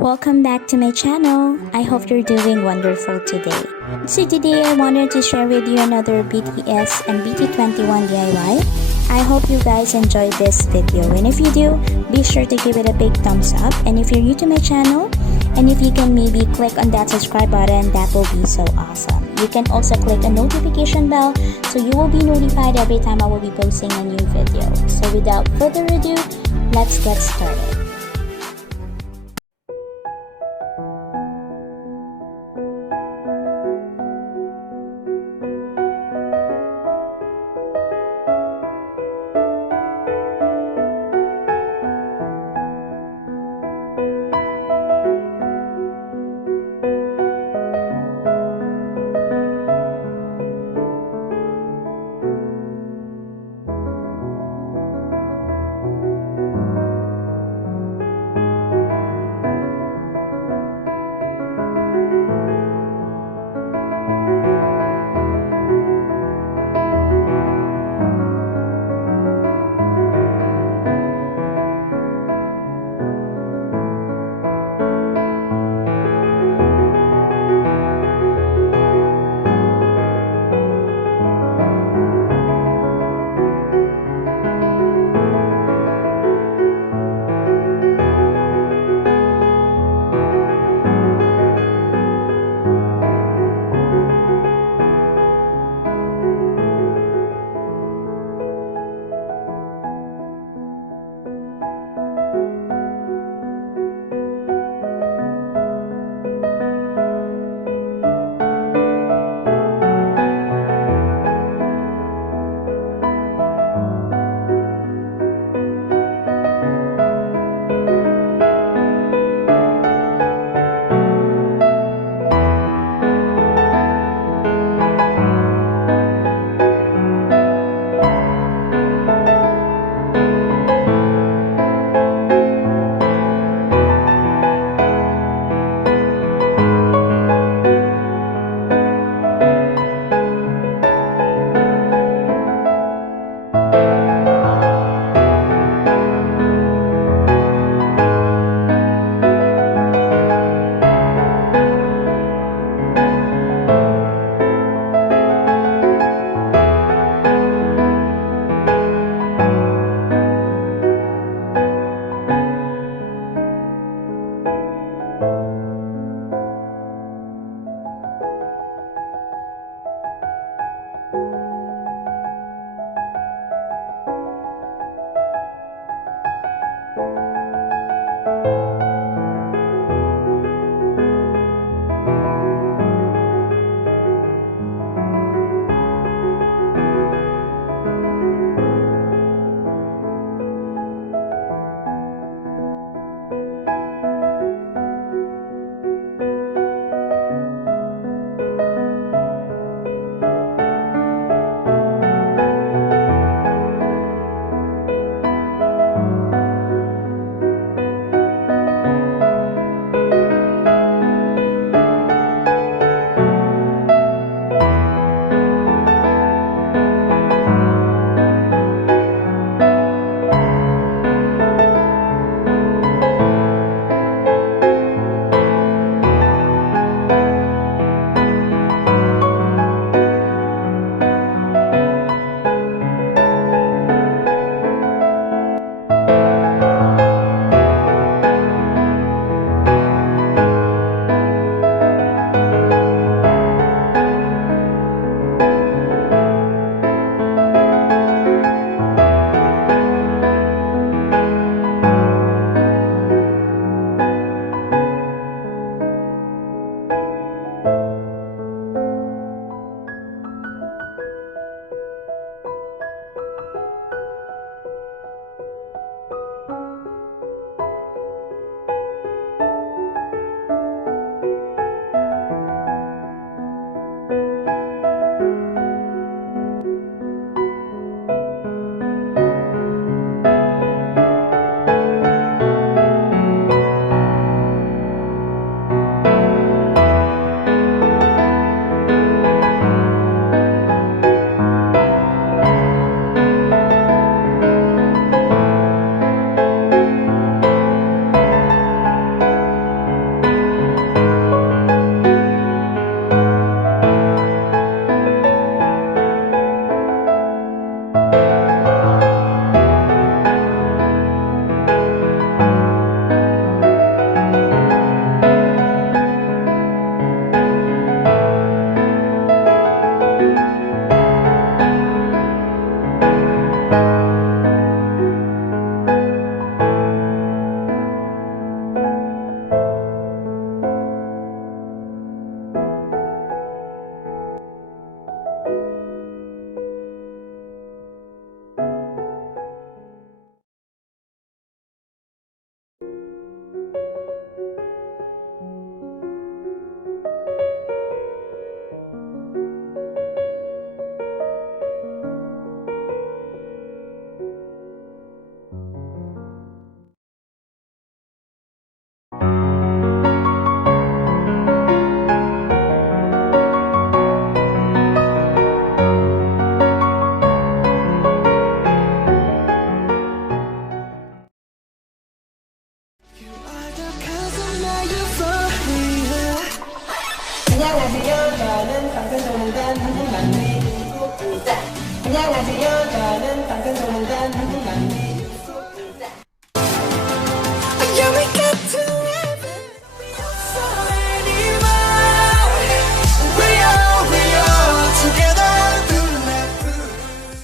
Welcome back to my channel. I hope you're doing wonderful today. So today I wanted to share with you another BTS and BT21 DIY. I hope you guys enjoyed this video, and if you do, be sure to give it a big thumbs up. And if you're new to my channel, and if you can maybe click on that subscribe button, that will be so awesome. You can also click the notification bell so you will be notified every time I will be posting a new video. So without further ado, let's get started.